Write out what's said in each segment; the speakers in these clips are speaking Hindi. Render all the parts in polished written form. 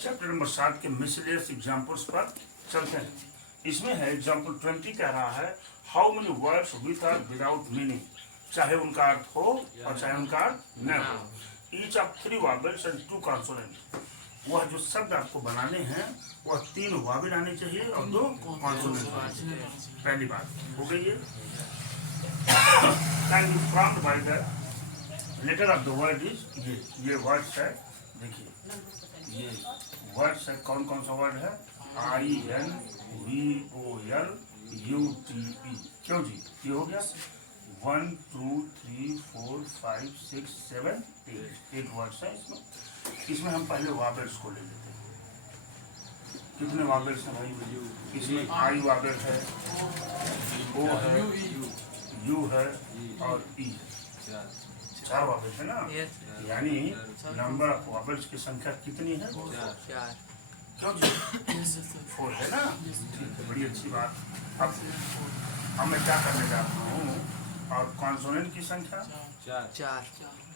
चैप्टर नंबर 7 के मिसलेनियस एग्जांपल्स पर चलते हैं। इसमें है एग्जांपल 20 कह रहा है हाउ मेनी वर्ड्स विद और विदाउट मीनिंग, चाहे उनका अर्थ हो और चाहे उनका अर्थ न हो। Each of 3 vowels and 2 consonant, वह जो शब्द आपको बनाने हैं वह 3 वॉवेल आने चाहिए और 2 कॉन्सोनेंट आने चाहिए। पहली बात हो गई है। Can be formed by the letter of the word is, ये वर्ड्स है, देखिए ये वर्ड्स है, कौन कौन सा वर्ड है, INVOLUTE। क्यों जी, ये हो गया 1 2 3 4 5 6 7 8 वर्ड्स है इसमें। इसमें हम पहले वॉवेल्स को ले लेते हैं। कितने वॉवेल्स हैं भाई? इसमें आई वॉवेल है, ओ है, यू है और ई है। 4 वॉवेल्स है ना, यानी नंबर ऑफ वॉवेल्स की संख्या कितनी है? 4। क्यों जी? 4 है ना, ठीक है, बड़ी अच्छी बात। अब मैं क्या करने जा रहा हूँ, और कॉन्सोनेंट की संख्या 4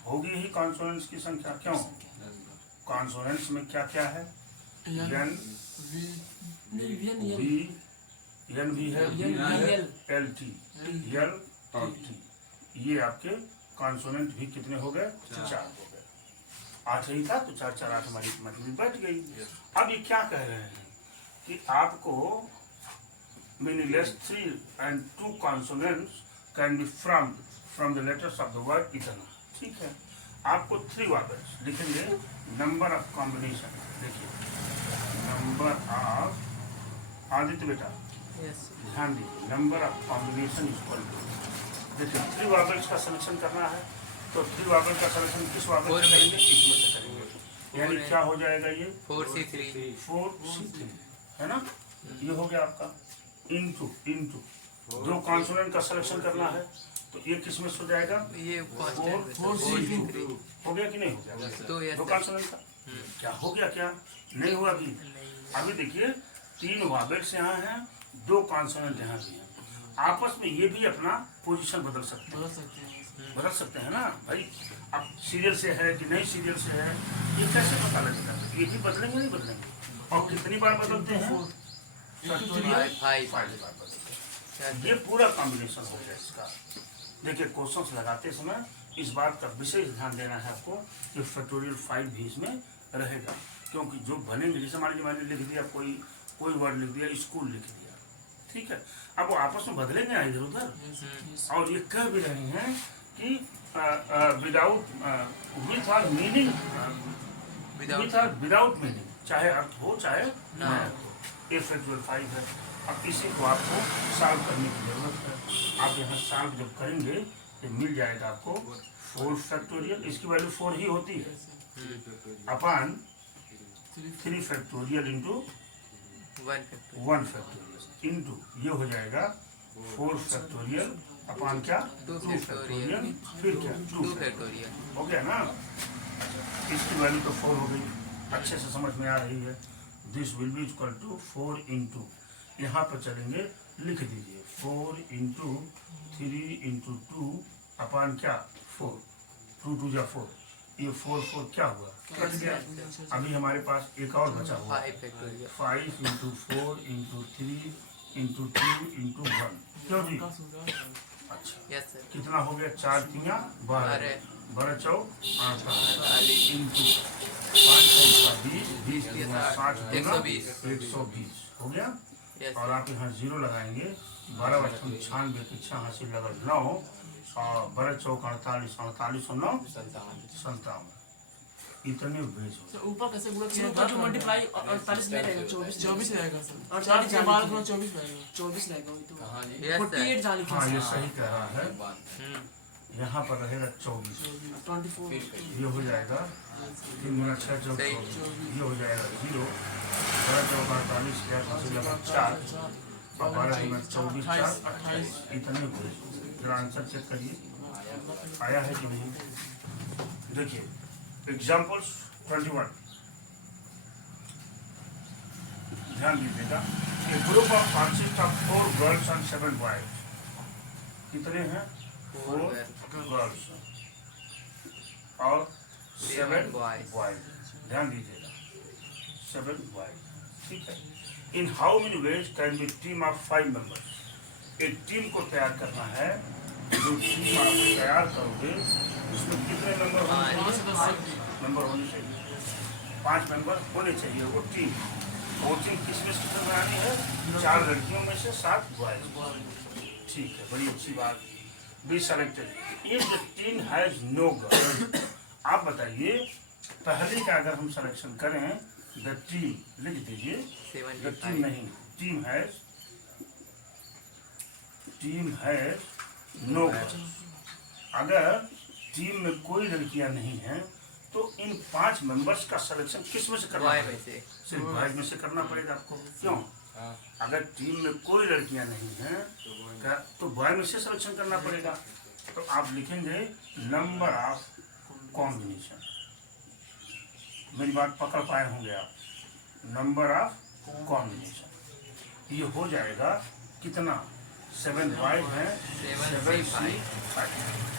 होगी ही। कॉन्सोनेंट्स की संख्या क्यों? कॉन्सोनेंट्स में क्या क्या है? एन वी, एन भी है, एल टी, एल और टी। ये आपके कॉन्सोनेंट भी कितने हो गए? 4 हो गए। 8 ही था तो 4 4 8 हमारी मतलब बैठ गई। अब ये क्या कह रहे हैं कि आपको meaningless 3 and 2 consonants can be formed from the letters of the word इतना। ठीक है, आपको 3 वॉवेल्स लिखेंगे। नंबर ऑफ कॉम्बिनेशन, देखिए नंबर ऑफ, आदित्य बेटा ध्यान दीजिए, number of combination equal to, देखिए 3 वॉवेल्स का सिलेक्शन करना है तो 3 वॉवेल का सिलेक्शन किस वॉवेल से करेंगे? इसमें से करेंगे, यानी क्या हो जाएगा ये 4C3 है ना। ये हो गया आपका इनटू 2 कॉन्सोनेंट का सिलेक्शन करना है तो ये किस में हो जाएगा? ये 4C3 हो गया कि नहीं हो गया? 2 कॉन्सोनेंट का क्या हो गया? क्या नहीं हुआ अभी? अभी देखिए 3 वॉवेल्स यहाँ हैं, 2 कॉन्सोनेंट यहाँ भी हैं। आपस में ये भी अपना पोजीशन बदल सकते हैं ना भाई। अब सीरियल से है कि नहीं सीरियल से है, ये कैसे पता लगेगा? ये भी बदलेंगे नहीं बदलेंगे? और कितनी बार बदलते हैं? 5 बार बदलते हैं। ये पूरा कॉम्बिनेशन हो गया इसका। देखिए क्वेश्चंस लगाते समय इस बात का विशेष ध्यान देना है आपको कि फैक्टोरियल 5 भी इसमें रहेगा, क्योंकि जो बनेंगे, जैसे मान लीजिए मैंने लिख दिया कोई वर्ड लिख दिया, स्कूल लिख दिया, ठीक है, अब वो आपस में बदलेंगे ना इधर उधर। और ये कह भी रहे हैं कि विदाउट विथ और मीनिंग, विथ और विदाउट मीनिंग, चाहे अर्थ हो चाहे न हो, ये फैक्टोरियल 5 है। अब इसी को आपको सॉल्व करने की जरूरत है। आप यहाँ सॉल्व जब करेंगे तो मिल जाएगा आपको 4 फैक्टोरियल, इसकी वैल्यू 4 ही होती है, upon 3 factorial into 1 factorial into ये हो जाएगा 4 फैक्टोरियल अपॉन क्या? 2 फैक्टोरियल, फिर क्या? 2 फैक्टोरियल हो गया ना। इसकी वैल्यू तो 4 हो गई, अच्छे से समझ में आ रही है। This will be equal to 4 into, यहाँ पर चलेंगे, लिख दीजिए 4 इंटू 3 इंटू 2 अपॉन क्या? 4, 2 2 जा 4, ये 4 क्या हुआ? कट गया। अभी हमारे पास एक और बचा हुआ 5 इंटू 4 इंटू 3 इंटू 2 इंटू 1। क्यों जी? अच्छा कितना हो गया? 4 3 12, 12 4 48 इंटू 5 20, 20 60 120 हो गया। और आप यहाँ 0 लगाएंगे, 12 बचपन 96 के 6 हासिल लगा 9 और 12 चौक 48, 48 और 9 57, इतने भेज हो। ऊपर कैसे गुणा किया जो मल्टीप्लाई 48 नहीं रहेगा, 24 रहेगा सर। 48 के बाद में 24 रहेगा, 24 रहेगा वही तो। 48 जान लिखिए। हाँ ये सही कह रहा है, यहाँ पर रहेगा 24, 24 ये हो जाएगा 3 गुना 6 चौक 24, ये हो जाएगा 0, 12 चौक 48 4 और 12 गुना 24 4 28, इतने भेज। जरा आंसर चेक करिए आया है कि नहीं। देखिए एग्जाम्पल्स 21, ध्यान दीजिएगा। A group of consist of 4 girls and 7 boys, कितने हैं? 4 गर्ल्स और 7 बॉयज। ध्यान दीजिएगा 7 boys. ठीक है. In how many ways can be team of 5 members? एक टीम को तैयार करना है. जो टीम आप तैयार करोगे उसमें कितने मेंबर होने चाहिए? मेंबर होने चाहिए. 5 मेंबर होने चाहिए. वो टीम किस में से बनानी है? 4 लड़कियों में से 7 बॉयज. ठीक है, बड़ी अच्छी बात. Be selected. ये जो टीम हैज नो गर्ल. आप बताइए पहले का अगर हम सिलेक्शन करें द टीम लिख दीजिए. द टीम नहीं, टीम हैज नो गर्ल. अगर टीम में कोई लड़कियां नहीं हैं तो इन 5 मेंबर्स का सिलेक्शन किस में से करना पड़ेगा? सिर्फ बॉयज में से करना पड़ेगा आपको. क्यों? अगर टीम में कोई लड़कियां नहीं हैं तो बॉय में से सिलेक्शन करना पड़ेगा. तो आप लिखेंगे नंबर ऑफ कॉम्बिनेशन. मेरी बात पकड़ पाए होंगे आप. नंबर ऑफ कॉम्बिनेशन ये हो जाएगा कितना? 7 बॉयज हैं, 7 5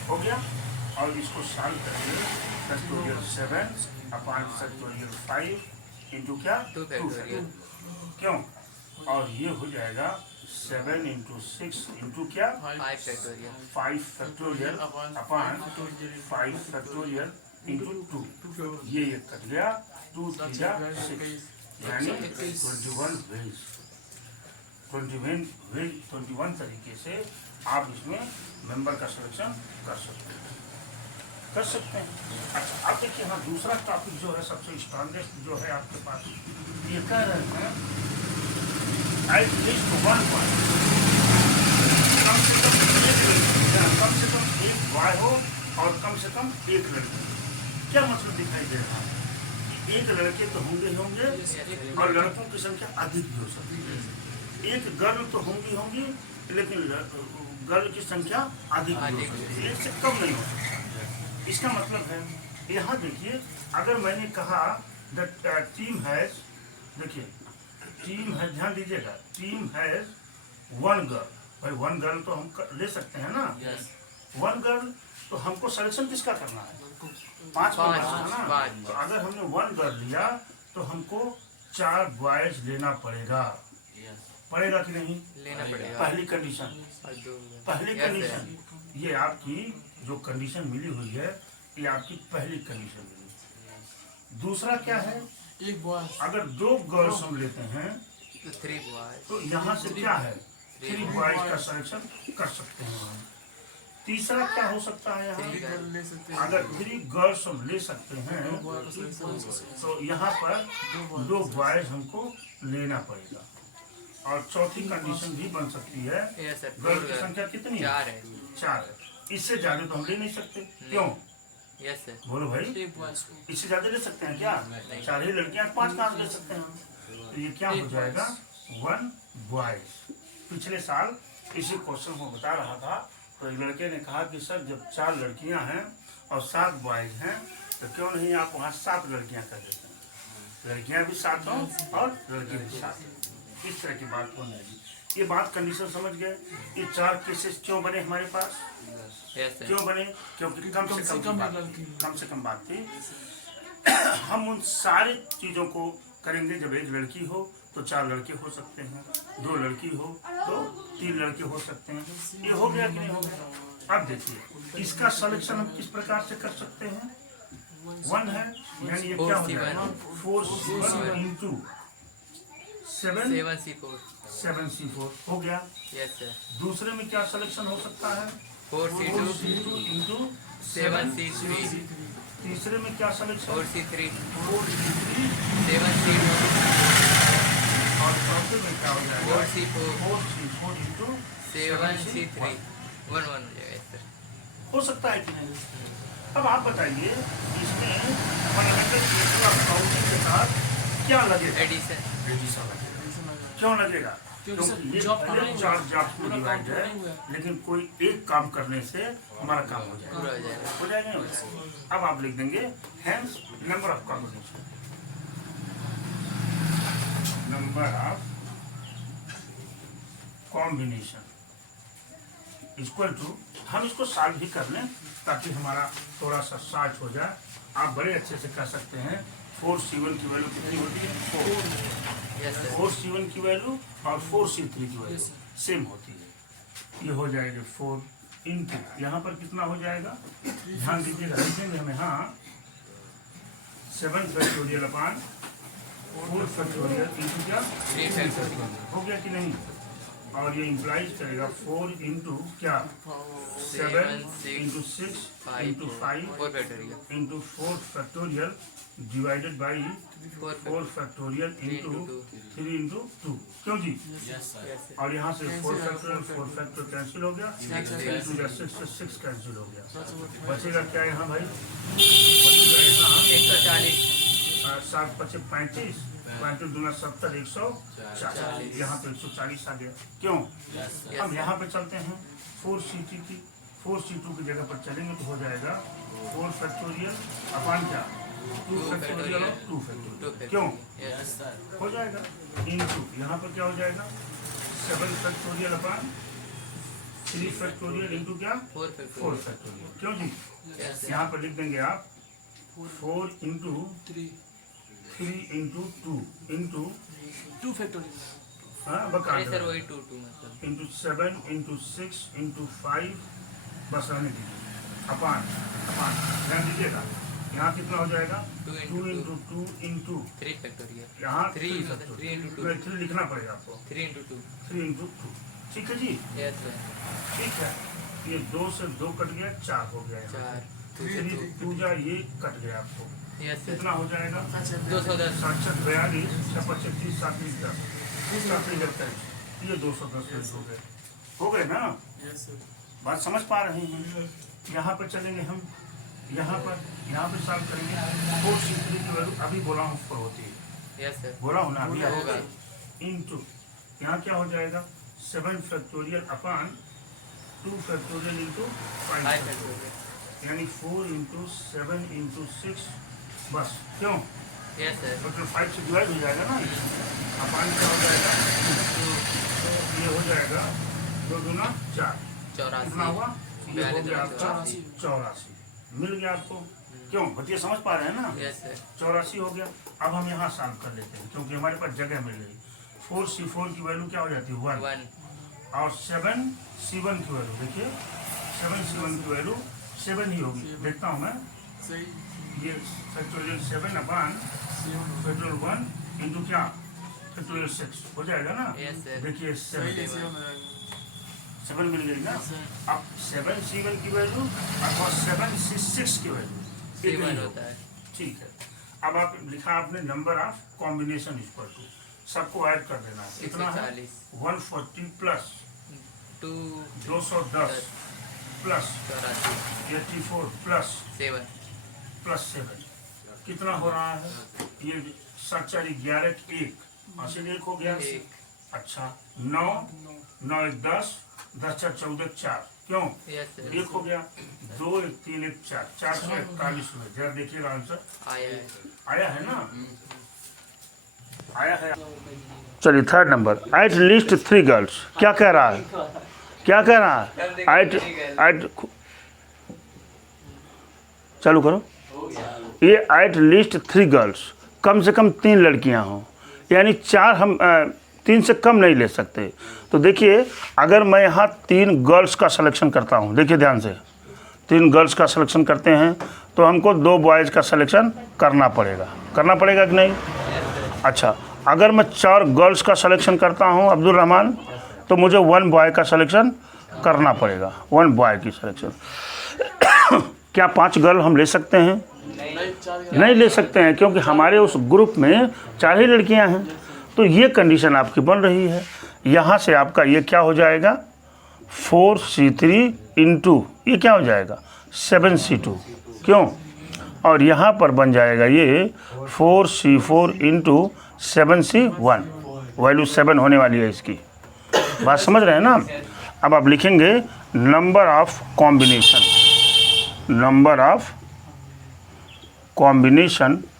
हो गया. और इसको सॉल्व करिए. फैक्टोरियल 7 अपॉन फैक्टोरियल 5 इंटू क्या? 2 फैक्टोरियल. क्यों? और ये हो जाएगा 7 इंटू 6 इंटू क्या? 5 factorial. 5 factorial upon 5 factorial into 2. ये कट गया. 2 3 6 यानी 21 वेज. 21 तरीके से आप इसमें मेंबर का सिलेक्शन कर सकते हैं. अच्छा, अब देखिए हाँ, दूसरा टॉपिक जो है सबसे स्ट्रॉन्गेस्ट जो है आपके पास, ये कह रहे हैं एट लीस्ट 1 बॉय. कम से कम एक बॉय हो और कम से कम एक लड़की. क्या मतलब दिखाई दे रहा है? एक लड़के तो होंगे और लड़कों की संख्या अधिक भी हो सकती है. एक गर्ल तो होंगी लेकिन गर्ल की संख्या अधिक भी हो सकती है. एक से कम नहीं हो सकती. इसका मतलब है यहाँ देखिए, अगर मैंने कहा द टीम हैज, देखिए टीम है, ध्यान दीजिएगा, टीम हैज 1 गर्ल. भाई 1 गर्ल तो हम ले सकते हैं ना. 1 गर्ल तो हमको सिलेक्शन किसका करना है? 5 है ना. तो अगर हमने 1 गर्ल लिया तो हमको 4 बॉयज लेना पड़ेगा. पड़ेगा कि नहीं? लेना पड़ेगा. पहली कंडीशन ये आपकी जो कंडीशन मिली हुई है, ये आपकी पहली कंडीशन मिली. दूसरा क्या है? एक बॉय. अगर 2 गर्ल्स हम लेते हैं तो 3 बॉयज. तो यहाँ से क्या है? 3 बॉयज का सिलेक्शन कर सकते हैं हम. तीसरा क्या हो सकता है? यहाँ अगर 3 गर्ल्स हम ले सकते हैं तो यहाँ पर 2 बॉयज हमको लेना पड़ेगा. और चौथी कंडीशन भी बन सकती है. गर्ल की संख्या कितनी है? 4 है. इससे ज्यादा तो हम ले नहीं सकते. क्यों? बोलो भाई, इससे ज्यादा ले सकते हैं क्या? 4 ही लड़कियां, 5 कहाँ ले सकते हैं? तो ये क्या हो जाएगा? 1 बॉयज. पिछले साल इसी क्वेश्चन को बता रहा था तो एक लड़के ने कहा कि सर जब 4 लड़कियां हैं और 7 बॉयज हैं तो क्यों नहीं आप वहाँ 7 लड़कियां कर देते हैं? लड़कियां भी 7 हों और लड़के भी 7. इस तरह की बात बन जाएगी. ये बात कंडीशन समझ गए. ये 4 केसेस क्यों बने हमारे पास? क्यों बने? क्योंकि कम से कम बात थी. हम उन सारी चीजों को करेंगे. जब एक लड़की हो तो 4 लड़के हो सकते हैं, 2 लड़की हो तो 3 लड़के हो सकते हैं. ये हो गया कि नहीं हो गया? अब देखिए इसका सिलेक्शन हम किस प्रकार से कर सकते हैं? 1 है यानी ये क्या हो जाएगा? 4 इंटू 7C4 हो गया. दूसरे में क्या सिलेक्शन हो सकता है? 4C2 into 7C3. तीसरे में क्या सिलेक्शन? 4C3 7C2. और चौथे में क्या हो जाएगा? 4C4 इंटू 7C3 1 हो सकता है कि नहीं? अब आप बताइए इसमें के साथ क्या लगेगा? एडिशन लगेगा. क्यों लगेगा? क्योंकि ये 4 जॉब्स में डिवाइड है, लेकिन कोई एक काम करने से हमारा काम हो जाएगा. अब आप लिख देंगे hence number of combination. Number of combination equal to, हम इसको सॉल्व भी कर लें ताकि हमारा थोड़ा सा शॉर्ट हो जाए. आप बड़े अच्छे से कर सकते हैं. 4C1 की वैल्यू कितनी होती है? 4। 4C1 की वैल्यू और 4C3 की वैल्यू सेम होती है। ये हो जाएगा 4 इंटू, यहाँ पर कितना हो जाएगा ध्यान दीजिएगा, लिखेंगे हम यहाँ 7 फैक्टोरियल अपान 4 फैक्टोरियल इंटू क्या 3 फैक्टोरियल, हो गया कि नहीं? और ये इम्प्लाइज करेगा 4 इंटू क्या 7 into 6 into 5 into 4 factorial divided by 4 factorial into 3 into 2, क्यों जी? और यहाँ से 4 फैक्टोरियल कैंसिल हो गया, 2 या 6 से 6 कैंसिल हो गया, बचेगा क्या यहाँ भाई? बचेगा यहाँ 7 × 5 = 35, 35 दूना 70, 140, यहाँ पे 140 आ गया, क्यों? अब यहाँ पे चलते हैं 4C2 की जगह पर चलेंगे तो हो जाएगा 4 फैक्टोरियल अपान क्या 2 फैक्टोरियल और 2 फैक्टोरियल, क्यों? हो जाएगा इंटू यहाँ पर क्या हो जाएगा 7 फैक्टोरियल अपान 3 फैक्टोरियल इंटू क्या 4 फैक्टोरियल, क्यों जी? यहाँ पर लिख देंगे आप 4 इंटू 3 इंटू 2 इंटू 2 फैक्टोरियल, हाँ बता इंटू 7 इंटू 6 इंटू 5, बस रहने दीजिए, अपान ध्यान दीजिएगा, यहाँ कितना हो जाएगा 2 इंटू 2 इंटू 3 फैक्टोरियल, यहाँ 3 इंटू 2, 3 लिखना पड़ेगा आपको, 3 इंटू 2, 3 इंटू 2, ठीक है जी? ठीक है, ये 2 से 2 कट गया, 4 हो गया, 3 2 जा ये कट गया आपको, कितना हो जाएगा 210, 7 42 6 25 7 10 ये 210 हो गए ना? बात समझ पा रहे हैं? यहाँ पर चलेंगे हम, यहाँ पर सॉल्व करेंगे 4C3 की वैल्यू अभी बोला हूँ ऊपर होती है, बोला हूँ ना अभी होगा इंटू यहाँ क्या हो जाएगा 7 फैक्टोरियल अपान 2 फैक्टोरियल इंटू 5 फैक्टोरियल, यानी 4 इंटू 7 इंटू 6, बस, क्यों? मतलब 5 से डिवाइड हो जाएगा ना, अपान क्या हो जाएगा ये हो जाएगा 2 दूना 4, कितना हुआ? ये हो गया आपका 84, मिल गया आपको, क्यों? बच्चे समझ पा रहे हैं ना? 84 हो गया। अब हम यहाँ सॉल्व कर लेते हैं क्योंकि हमारे पास जगह मिल गई। 4C4 की वैल्यू क्या हो जाती है 1 और 7C1 की वैल्यू देखिए 7C1 की वैल्यू 7 ही होगी, देखता हूँ मैं, ये फैक्टोरियल 7 अपान फैक्टोरियल 1 इंटू क्या फैक्टोरियल 6 हो जाएगा ना? देखिए 7 मिल गई ना? अब 7C1 की वैल्यू अथवा 7C6 की वैल्यू होता है, ठीक है। अब आप लिखा आपने number of combination equal to, सबको ऐड कर देना, कितना है 140 प्लस 210 प्लस 84 प्लस 7 कितना हो रहा है? ये 7 4 11 1 हासिल 1 हो गया, अच्छा 9 9 1 10 10 4 14 4, क्यों? 1 हो गया, 2 1 3 1 4 441 में, जरा देखिएगा आंसर आया है ना? आया है। चलिए third number, at least 3 girls, क्या कह रहा है? एट चालू करो, ये एट लीस्ट 3 गर्ल्स, कम से कम 3 लड़कियां हों, यानी 4 हम 3 से कम नहीं ले सकते। तो देखिए अगर मैं यहाँ 3 गर्ल्स का सिलेक्शन करता हूँ, देखिए ध्यान से 3 गर्ल्स का सिलेक्शन करते हैं तो हमको 2 बॉयज़ का सिलेक्शन करना पड़ेगा कि नहीं? अच्छा, अगर मैं 4 गर्ल्स का सिलेक्शन करता हूँ अब्दुल रहमान, तो मुझे 1 बॉय का सिलेक्शन करना पड़ेगा, 1 बॉय की सिलेक्शन। क्या 5 गर्ल हम ले सकते हैं? नहीं ले सकते हैं, क्योंकि हमारे उस ग्रुप में 4 ही लड़कियां हैं। तो ये कंडीशन आपकी बन रही है। यहाँ से आपका ये क्या हो जाएगा 4C3 इंटू ये क्या हो जाएगा 7C2, क्यों? और यहाँ पर बन जाएगा ये 4C4 इंटू 7C1, वैल्यू 7 होने वाली है इसकी, बात समझ रहे हैं ना? अब आप लिखेंगे number of combination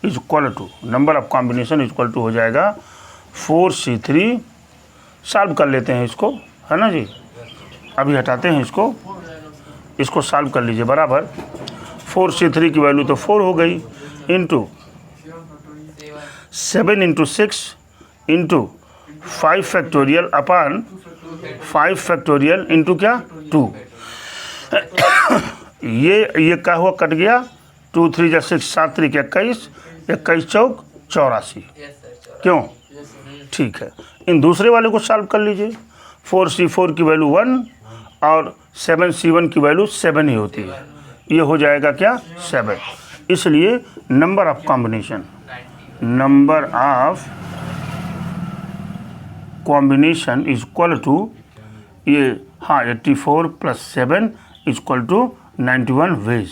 is equal to, number of combination is equal to हो जाएगा 4C3, सॉल्व कर लेते हैं इसको, है ना जी? अभी हटाते हैं इसको सॉल्व कर लीजिए। बराबर 4C3 की वैल्यू तो 4 हो गई इंटू 7 इंटू 6 इंटू 5 फैक्टोरियल अपान 5 फैक्टोरियल इंटू क्या 2। ये क्या हुआ, कट गया, 2 3 जा 6, 7 3 21, 21 चौक 84। क्यों? ठीक है, इन दूसरे वाले को सॉल्व कर लीजिए। 4C4 की वैल्यू 1 और 7C1 की वैल्यू 7 ही होती है। ये हो जाएगा क्या 7। इसलिए number of combination is equal to ये, हाँ 84 + 7 इज इक्वल टू 91 वेज।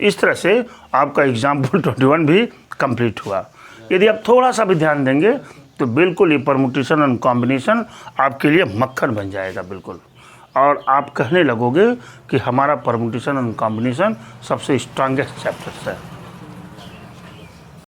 इस तरह से आपका एग्जाम्पल 21 भी कंप्लीट हुआ। यदि आप थोड़ा सा भी ध्यान देंगे तो बिल्कुल ये परमुटेशन और कॉम्बिनेशन आपके लिए मक्खन बन जाएगा बिल्कुल, और आप कहने लगोगे कि हमारा परमुटेशन और कॉम्बिनेशन सबसे स्ट्रांगेस्ट चैप्टर है।